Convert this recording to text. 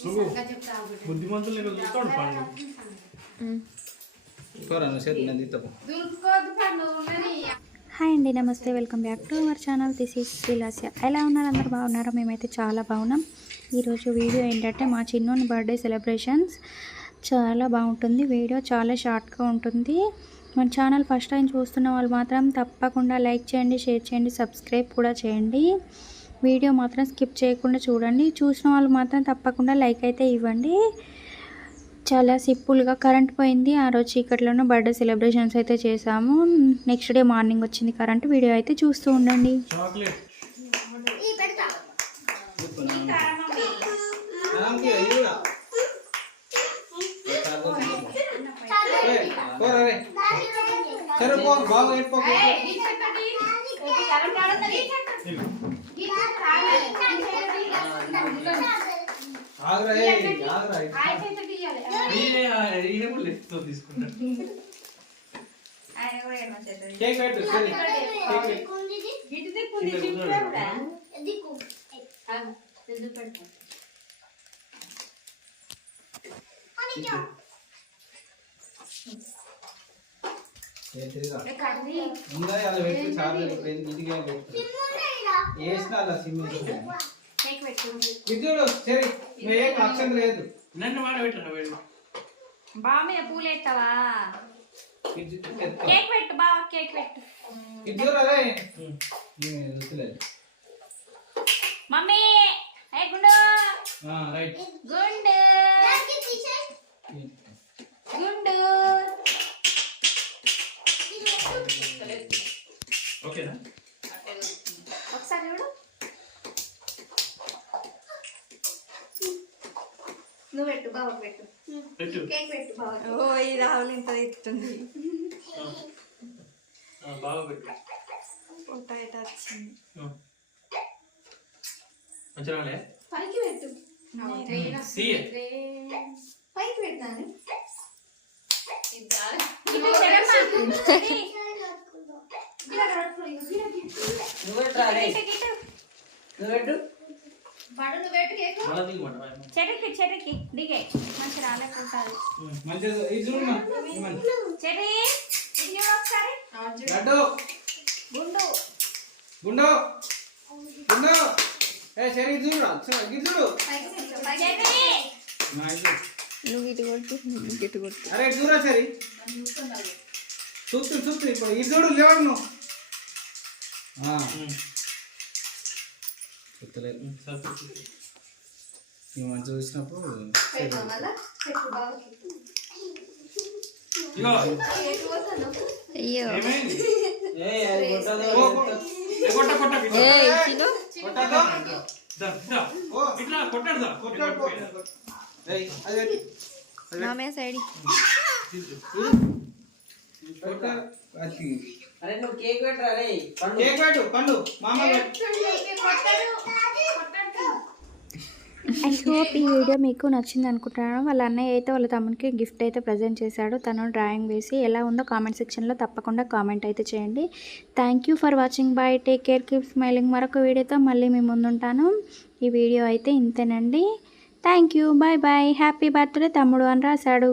Hi అండి, నమస్తే, welcome back to our channel. This is Srilasya. ఎలా ఉన్నారు? అందరు బాగున్నారా? మేమైతే చాలా బాగున్నాం. ఈరోజు వీడియో ఏంటంటే మా చిన్నోని బర్త్డే సెలబ్రేషన్స్. చాలా బాగుంటుంది వీడియో, చాలా షార్ట్గా ఉంటుంది. మన ఛానల్ ఫస్ట్ టైం చూస్తున్న వాళ్ళు మాత్రం తప్పకుండా లైక్ చేయండి, షేర్ చేయండి, సబ్స్క్రైబ్ కూడా చేయండి. వీడియో మాత్రం స్కిప్ చేయకుండా చూడండి. చూసిన వాళ్ళు మాత్రం తప్పకుండా లైక్ అయితే ఇవ్వండి. చాలా సింపుల్గా కరెంట్ పోయింది. ఆ రోజు చీకట్లోనూ బర్త్డే సెలబ్రేషన్స్ అయితే చేసాము. నెక్స్ట్ డే మార్నింగ్ వచ్చింది కరెంట్. వీడియో అయితే చూస్తూ ఉండండి. బాగా పూలేస్తావా? కేక్ పెట్టు బాగా, కేక్ పెట్టు. మమ్మీ గుండు గుండు గుండు ఓకేనా? ఒకసారి చూడు. నువ్వు పెట్టు బాగా, పెట్టు కేక్ పెట్టు బాగా. ఓ ఈ రాహుల్ ఇంత ఇస్తుంది. బాగా పెట్టు. ఫోటో అయితే వచ్చింది. మంచిగా పైకి పెట్టు. పైకి పెట్టాను. చెరికి దిగే మంచి రాలేకుంటారు. చెరి ఒకసారి గుండు గుండు గుండు నువ్వు ఇటు కొట్టు, ఇటు కొట్టు. అరే దూరా సరి చూస్తూ చూస్తూ ఇప్పుడు ఇది చూడు లేవాడు నువ్వు చెప్తలేదు. ఈ మంచి చూసినప్పుడు అయ్యో మామయ్య సైడ్. అరే నువ్వు కేక్ పెట్టరా? కేక్ పెట్టు పండు మామ. ఐ హోప్ ఈ వీడియో మీకు నచ్చింది అనుకుంటున్నాను. వాళ్ళ అన్నయ్య అయితే వాళ్ళ తమ్మునికి గిఫ్ట్ అయితే ప్రజెంట్ చేశాడు. తను డ్రాయింగ్ వేసి ఎలా ఉందో కామెంట్ సెక్షన్లో తప్పకుండా కామెంట్ అయితే చేయండి. Thank you for watching. Bye, take care, keep smiling. మరొక వీడియోతో మళ్ళీ మీ ముందుంటాను. ఈ వీడియో అయితే ఇంతేనండి. Thank you, bye bye. Happy birthday తమ్ముడు అని రాశాడు.